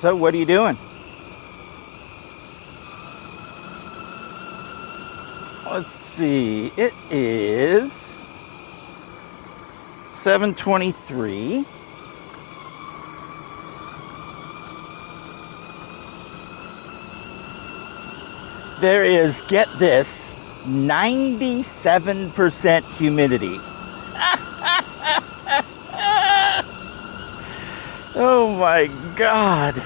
So what are you doing? Let's see. It is 7:23. There is, get this, 97% humidity. Oh my God.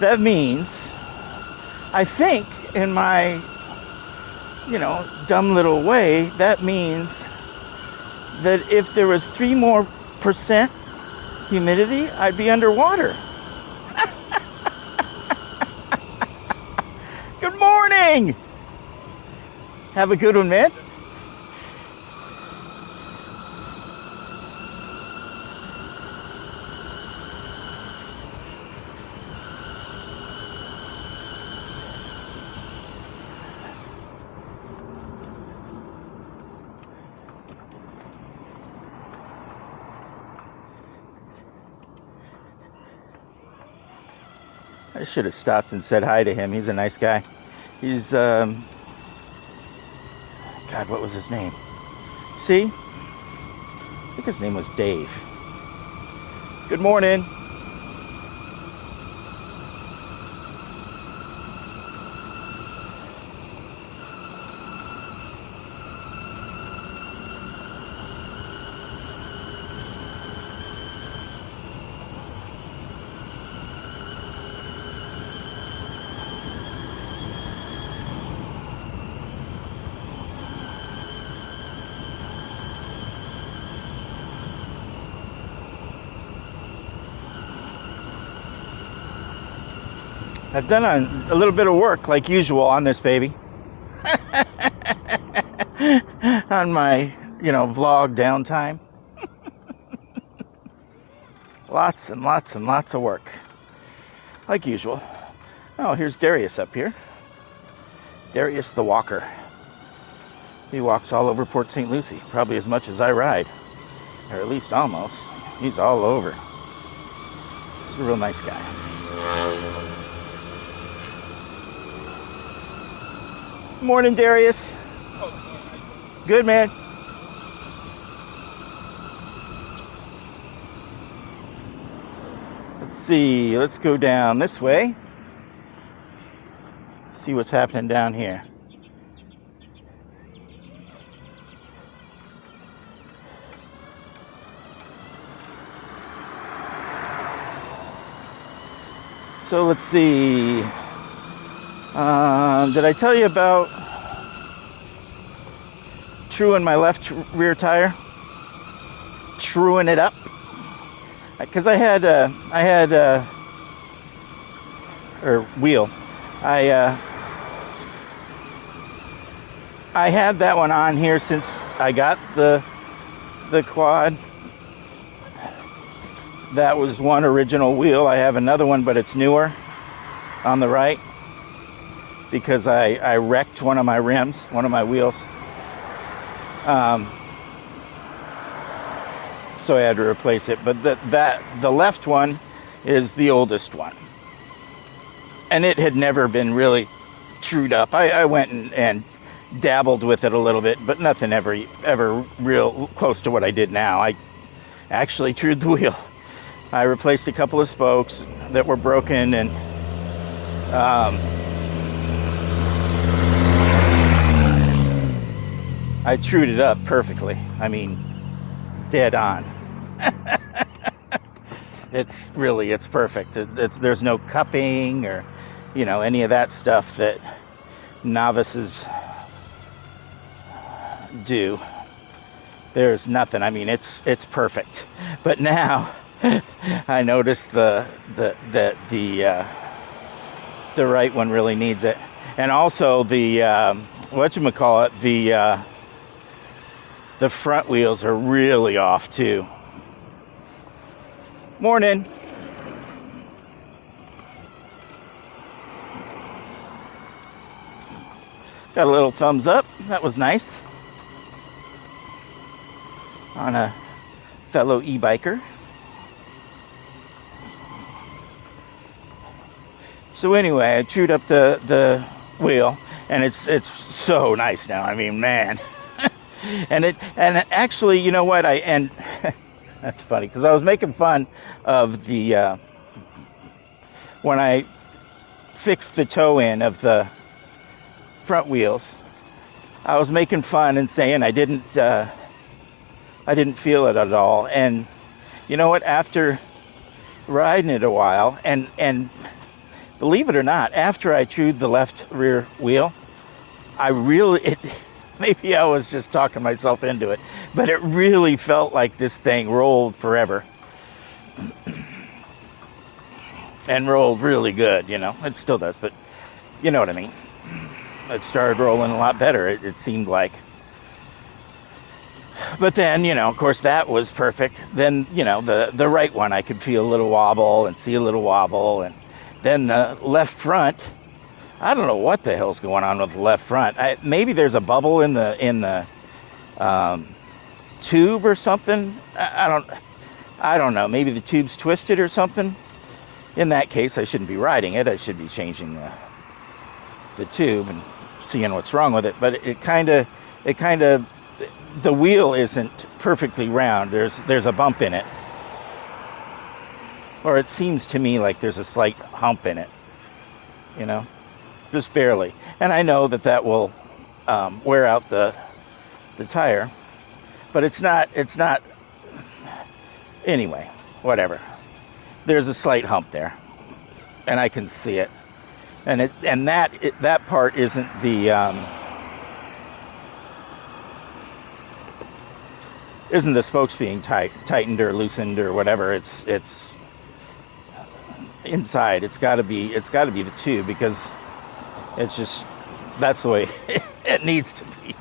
That means, I think, in my, dumb little way, that means that if there was 3 more percent humidity, I'd be underwater. Good morning. Have a good one, man. I should have stopped and said hi to him. He's a nice guy. He's, God, what was his name? See? I think his name was Dave. Good morning. I've done a little bit of work, like usual, on this baby. On my, vlog downtime. Lots and lots and lots of work, like usual. Oh, here's Darius up here. Darius the walker. He walks all over Port St. Lucie, probably as much as I ride, or at least almost. He's all over. He's a real nice guy. Morning, Darius. Good, man. Let's see. Let's go down this way. See what's happening down here. So let's see. Did I tell you about truing my left rear tire? Truing it up? Because I had wheel. I had that one on here since I got the quad. That was one original wheel. I have another one, but it's newer on the right because I wrecked one of my rims, one of my wheels. So I had to replace it. But the left one is the oldest one. And it had never been really trued up. I went and dabbled with it a little bit, but nothing ever real close to what I did now. I actually trued the wheel. I replaced a couple of spokes that were broken, and I trued it up perfectly. I mean, dead on. It's perfect. There's no cupping or, any of that stuff that novices do. There's nothing. I mean, it's perfect. But now I noticed the right one really needs it, and also the the front wheels are really off too. Morning. Got a little thumbs up. That was nice. On a fellow e-biker. So anyway, I chewed up the wheel, and it's so nice now. I mean, man. And actually, you know what? That's funny because I was making fun of the when I fixed the toe in of the front wheels. I was making fun and saying I didn't feel it at all. And you know what? After riding it a while, and believe it or not, after I chewed the left rear wheel, maybe I was just talking myself into it, but it really felt like this thing rolled forever. And rolled really good, you know. It still does, but you know what I mean. It started rolling a lot better, it seemed like. But then, you know, of course, that was perfect. Then, you know, the right one, I could feel a little wobble and see a little wobble. And then the left front, I don't know what the hell's going on with the left front. Maybe there's a bubble in the tube or something. I don't know. Maybe the tube's twisted or something. In that case, I shouldn't be riding it. I should be changing the tube and seeing what's wrong with it. But it kind of, the wheel isn't perfectly round. There's a bump in it. Or it seems to me like there's a slight hump in it, you know, just barely. And I know that will wear out the tire, but it's not, anyway, whatever. There's a slight hump there, and I can see it. And that part isn't the spokes being tightened or loosened or whatever. It's inside. It's got to be the tube, because it's just, that's the way it needs to be.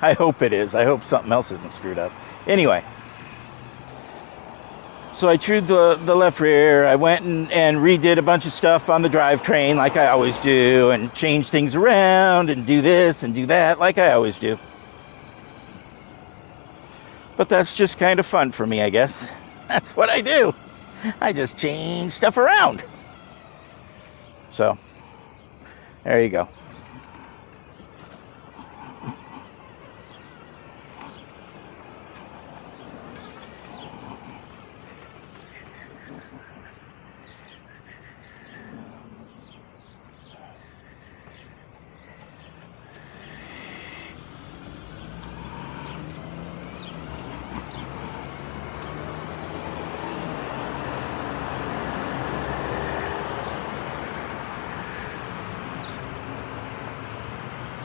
I hope it is. I hope something else isn't screwed up. Anyway, so I chewed the left rear. I went and redid a bunch of stuff on the drivetrain like I always do, and changed things around and do this and do that like I always do. But that's just kind of fun for me, I guess. That's what I do. I just change stuff around. So, there you go.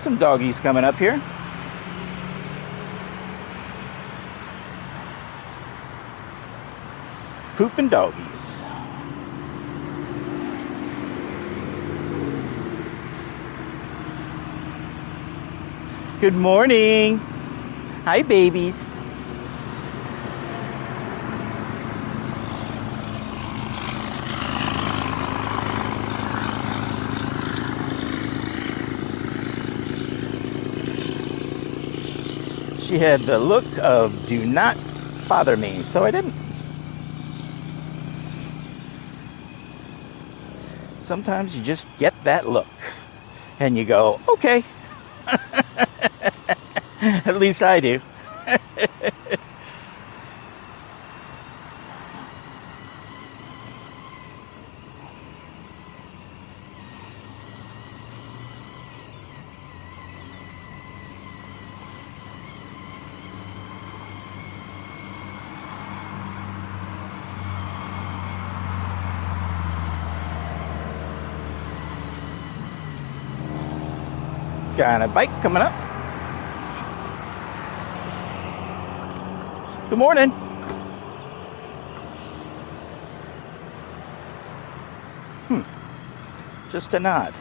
Some doggies coming up here. Pooping doggies. Good morning. Hi, babies. She had the look of do not bother me, so I didn't. Sometimes you just get that look and you go, okay. At least I do. Got a bike coming up. Good morning. Just a nod.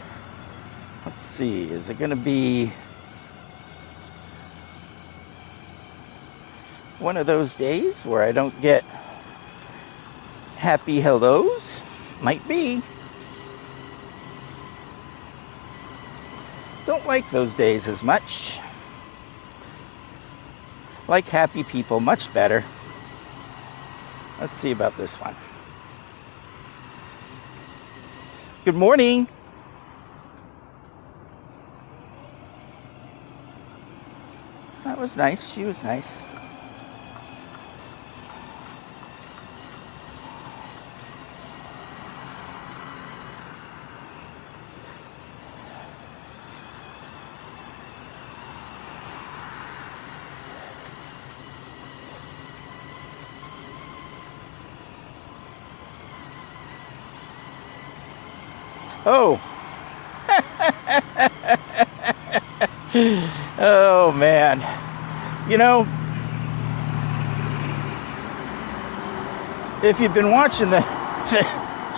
Let's see, is it going to be one of those days where I don't get happy hellos? Might be. Don't like those days as much. Like happy people much better. Let's see about this one. Good morning. was nice. She was nice. Oh. Oh, man. You know, if you've been watching the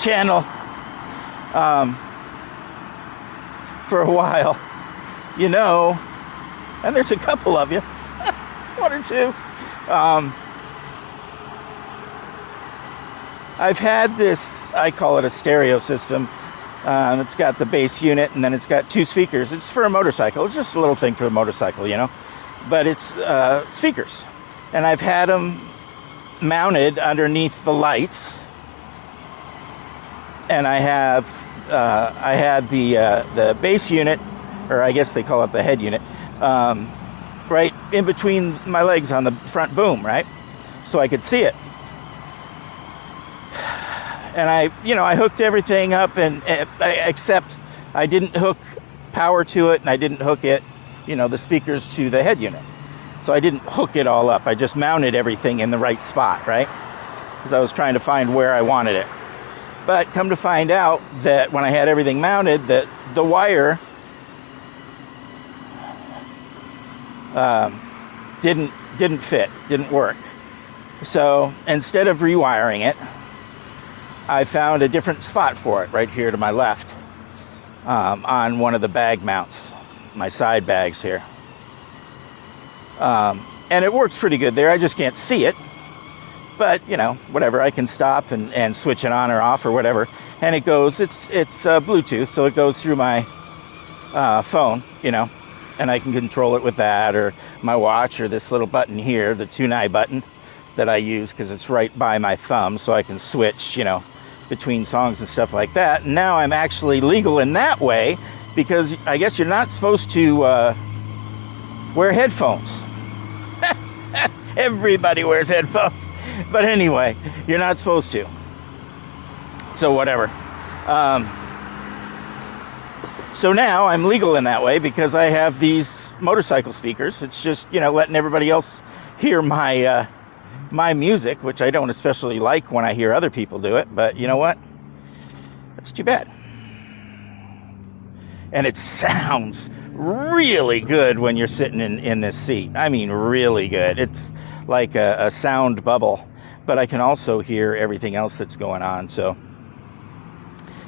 channel for a while, you know, and there's a couple of you, one or two, I've had this, I call it a stereo system. It's got the bass unit, and then it's got 2 speakers. It's for a motorcycle. It's just a little thing for a motorcycle, you know. But it's speakers. And I've had them mounted underneath the lights. And I had the bass unit, or I guess they call it the head unit, right in between my legs on the front boom, right? So I could see it. And I hooked everything up, except I didn't hook power to it, and I didn't hook it, the speakers to the head unit. So I didn't hook it all up. I just mounted everything in the right spot, right? Because I was trying to find where I wanted it. But come to find out that when I had everything mounted, that the wire didn't fit, didn't work. So instead of rewiring it, I found a different spot for it right here to my left, on one of the bag mounts, my side bags here. And it works pretty good there. I just can't see it. But, whatever, I can stop and switch it on or off or whatever. And it goes, it's Bluetooth, so it goes through my phone, and I can control it with that, or my watch, or this little button here, the tune-eye button that I use because it's right by my thumb, so I can switch, between songs and stuff like that. And now I'm actually legal in that way, because I guess you're not supposed to wear headphones. Everybody wears headphones. But anyway, you're not supposed to. So whatever. So now I'm legal in that way because I have these motorcycle speakers. It's just, letting everybody else hear my my music, which I don't especially like when I hear other people do it, but you know what? That's too bad. And it sounds really good when you're sitting in this seat. I mean, really good. It's like a sound bubble, but I can also hear everything else that's going on, so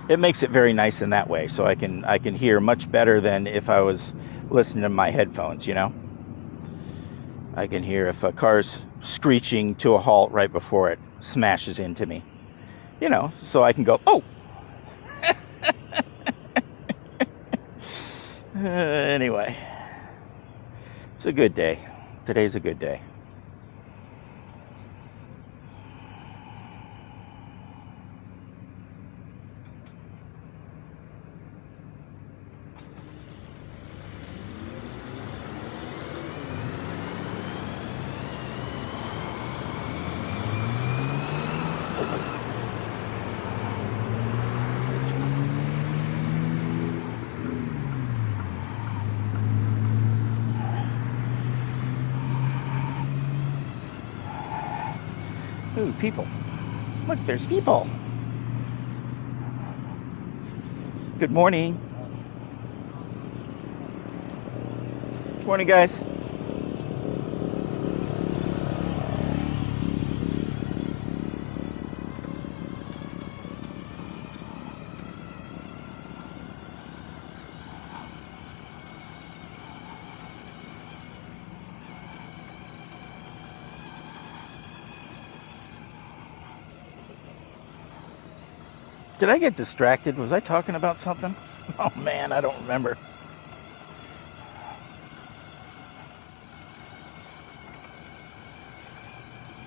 it makes it very nice in that way. So I can hear much better than if I was listening to my headphones, I can hear if a car's screeching to a halt right before it smashes into me, so I can go, oh. Anyway, it's a good day. Today's a good day. Ooh, people. Look, there's people. Good morning. Good morning, guys. Did I get distracted? Was I talking about something? Oh man, I don't remember.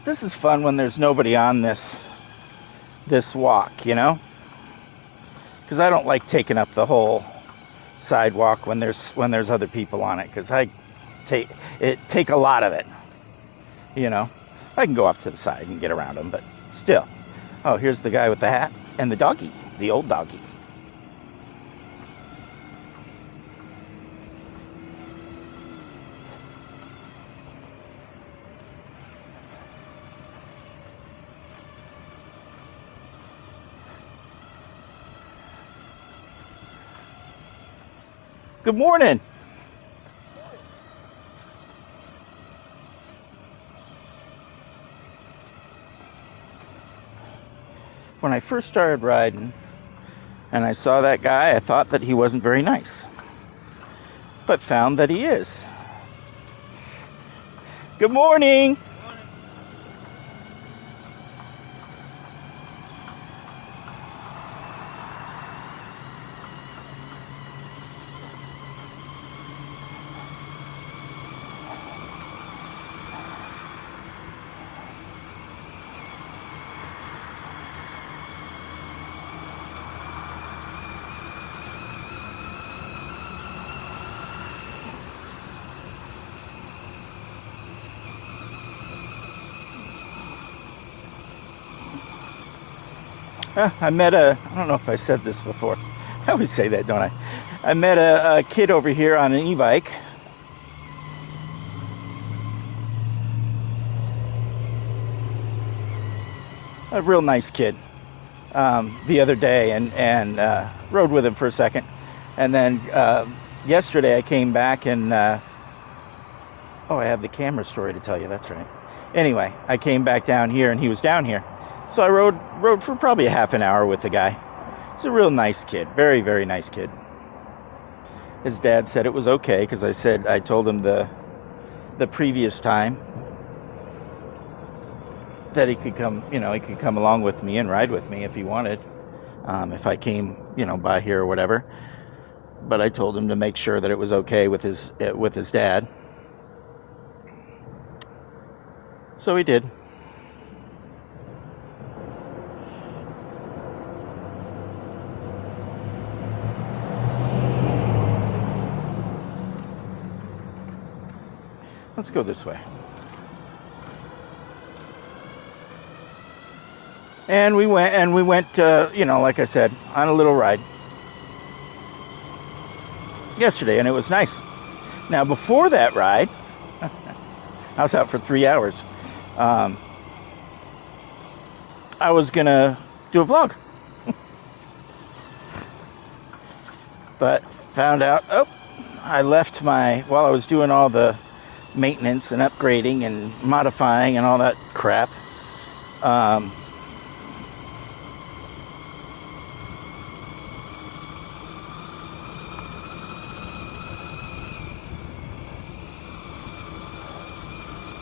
This is fun when there's nobody on this walk, because I don't like taking up the whole sidewalk when there's other people on it, because I take a lot of it. You know, I can go off to the side and get around them, but still. Oh, here's the guy with the hat and the doggy, the old doggy. Good morning. When I first started riding and I saw that guy, I thought that he wasn't very nice, but found that he is. Good morning. I met I don't know if I said this before. I always say that, don't I? I met a kid over here on an e-bike. A real nice kid. The other day and rode with him for a second. And then yesterday I came back and, oh, I have the camera story to tell you, that's right. Anyway, I came back down here and he was down here. So I rode for probably a half an hour with the guy. He's a real nice kid, very, very nice kid. His dad said it was okay because I told him the previous time that he could come, he could come along with me and ride with me if he wanted, if I came, by here or whatever. But I told him to make sure that it was okay with his dad. So he did. Let's go this way. And we went, like I said, on a little ride yesterday, and it was nice. Now, before that ride, I was out for 3 hours. I was gonna do a vlog, but found out, I left while I was doing all the maintenance and upgrading and modifying and all that crap.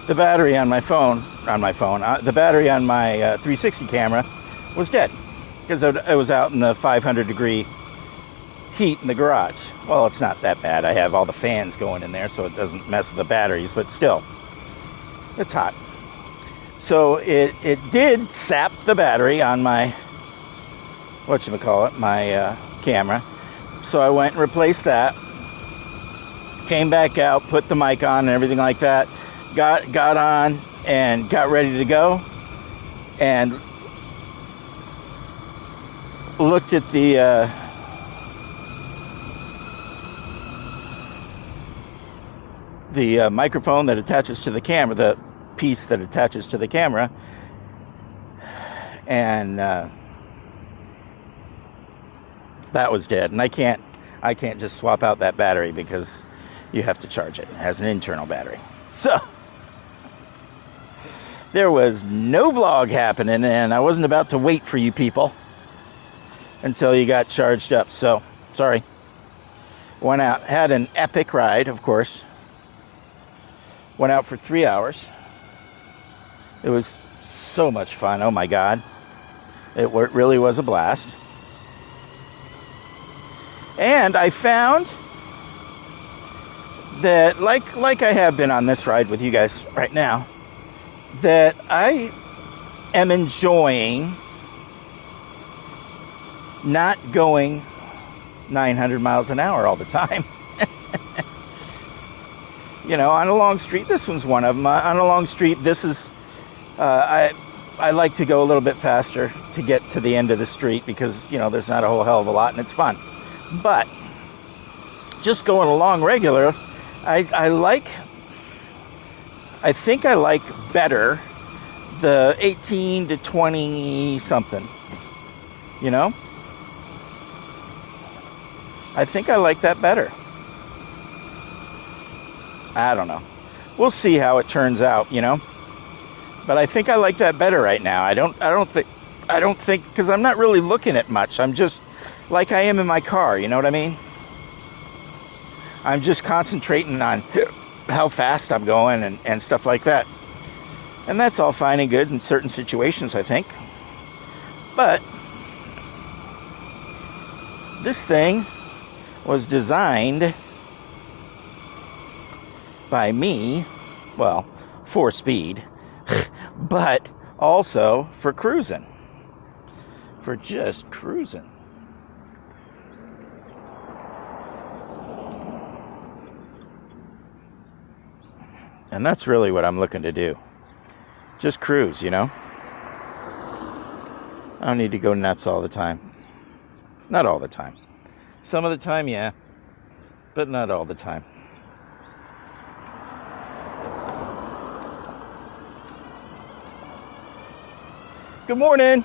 The battery on my phone, the battery on my 360 camera was dead because it was out in the 500-degree heat in the garage. Well, it's not that bad. I have all the fans going in there so it doesn't mess with the batteries, but still, it's hot. So it did sap the battery on my, my camera. So I went and replaced that, came back out, put the mic on and everything like that, got on and got ready to go, and looked at the microphone that attaches to the camera, the piece that attaches to the camera, and that was dead. And I can't just swap out that battery because you have to charge it. It has an internal battery. So there was no vlog happening, and I wasn't about to wait for you people until you got charged up. So sorry. Went out, had an epic ride, of course. Went out for 3 hours. It was so much fun. Oh my God. It really was a blast. And I found that, like I have been on this ride with you guys right now, that I am enjoying not going 900 miles an hour all the time. You know, on a long street, this one's one of them. On a long street, this is, I like to go a little bit faster to get to the end of the street because, you know, there's not a whole hell of a lot and it's fun. But just going along regular, I think I like better the 18 to 20 something, you know? I think I like that better. I don't know. We'll see how it turns out, you know? But I think I like that better right now. I don't think, because I'm not really looking at much. I'm just like I am in my car, you know what I mean? I'm just concentrating on how fast I'm going and stuff like that. And that's all fine and good in certain situations, I think. But this thing was designed by me, well, for speed, but also for cruising, for just cruising. And that's really what I'm looking to do. Just cruise, you know? I don't need to go nuts all the time. Not all the time. Some of the time, yeah, but not all the time. Good morning.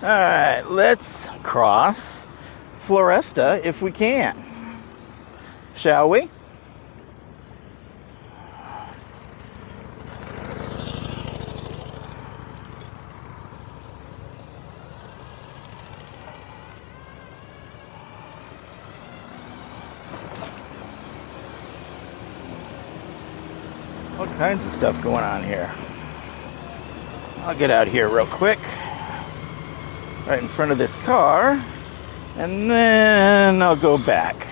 All right, let's cross Floresta if we can. Shall we? All kinds of stuff going on here. I'll get out here real quick, right in front of this car, and then I'll go back.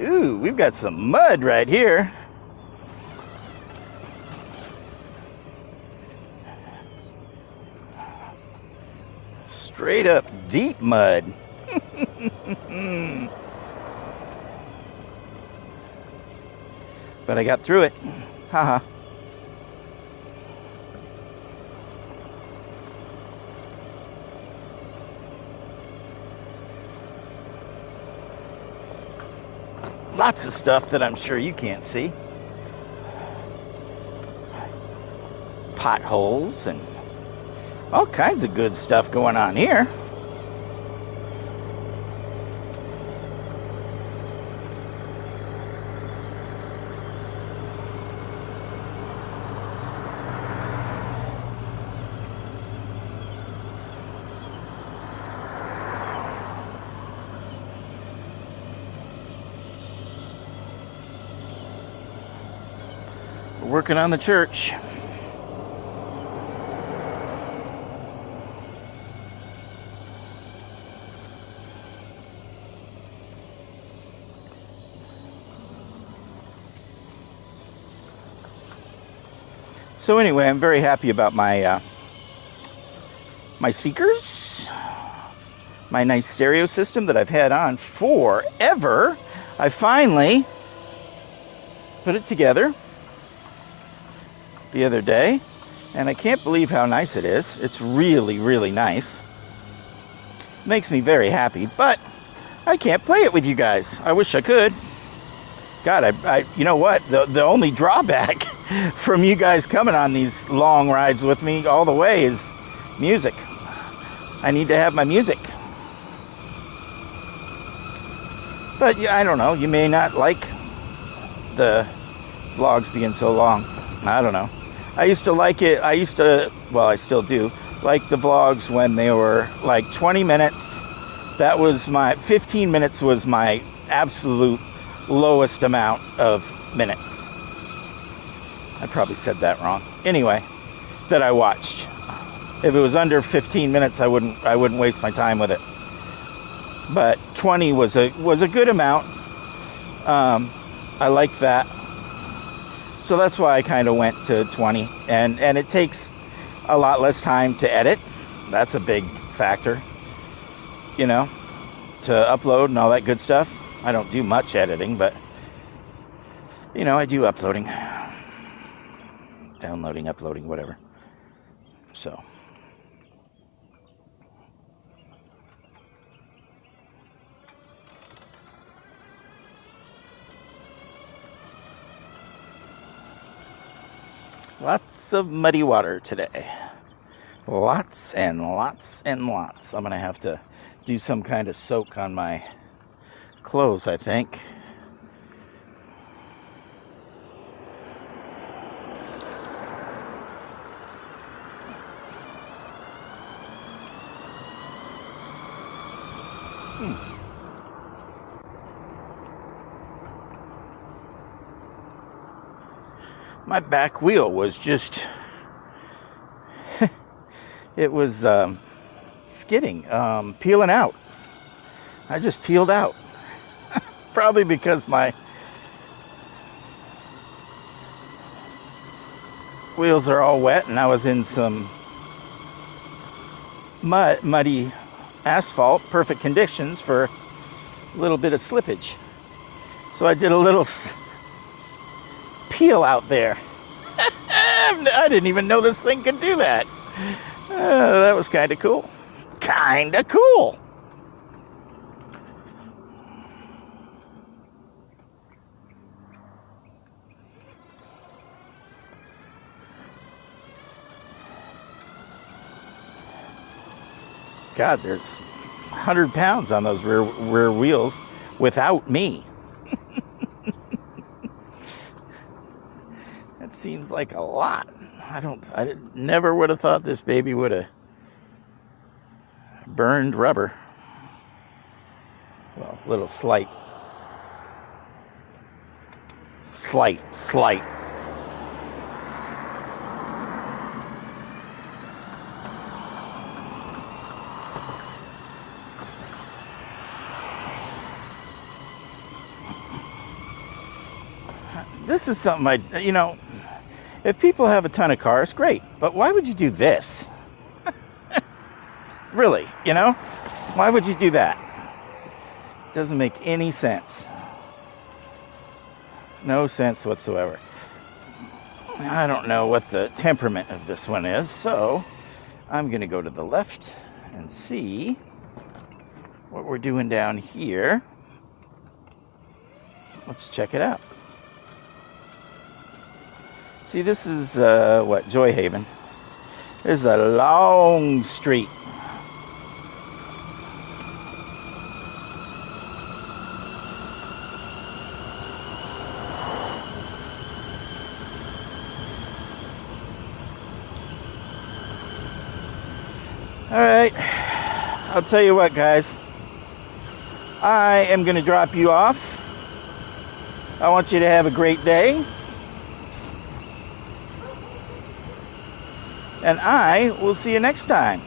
Ooh, we've got some mud right here. Straight up deep mud. But I got through it. Haha. Lots of stuff that I'm sure you can't see. Potholes and all kinds of good stuff going on here. We're working on the church. So anyway, I'm very happy about my my speakers, my nice stereo system that I've had on forever. I finally put it together the other day, and I can't believe how nice it is. It's really, really nice. Makes me very happy, but I can't play it with you guys. I wish I could. God, I you know what? The only drawback from you guys coming on these long rides with me all the way is music. I need to have my music. But yeah, I don't know. You may not like the vlogs being so long. I don't know. I used to like it. Well, I still do like the vlogs when they were like 20 minutes. That was 15 minutes was my absolute lowest amount of minutes. I probably said that wrong. Anyway, that I watched. If it was under 15 minutes, I wouldn't waste my time with it. but 20 was a good amount. I like that. So that's why I kind of went to 20. And it takes a lot less time to edit. That's a big factor, you know, to upload and all that good stuff. I don't do much editing, but, you know, I do uploading. Downloading, uploading, whatever. So. Lots of muddy water today. Lots and lots and lots. I'm going to have to do some kind of soak on my clothes, I think. My back wheel was just, it was skidding, peeling out. I just peeled out. Probably because my wheels are all wet and I was in some muddy asphalt, perfect conditions for a little bit of slippage. So I did a little peel out there. I didn't even know this thing could do that. That was kind of cool. Kind of cool. God, there's 100 pounds on those rear wheels without me. That seems like a lot. I never would have thought this baby would have burned rubber. Well, a little slight. This is something you know, if people have a ton of cars, great. But why would you do this? Really, you know? Why would you do that? Doesn't make any sense. No sense whatsoever. I don't know what the temperament of this one is, so I'm going to go to the left and see what we're doing down here. Let's check it out. See, this is, what, Joy Haven. This is a long street. All right, I'll tell you what, guys. I am going to drop you off. I want you to have a great day. And I will see you next time.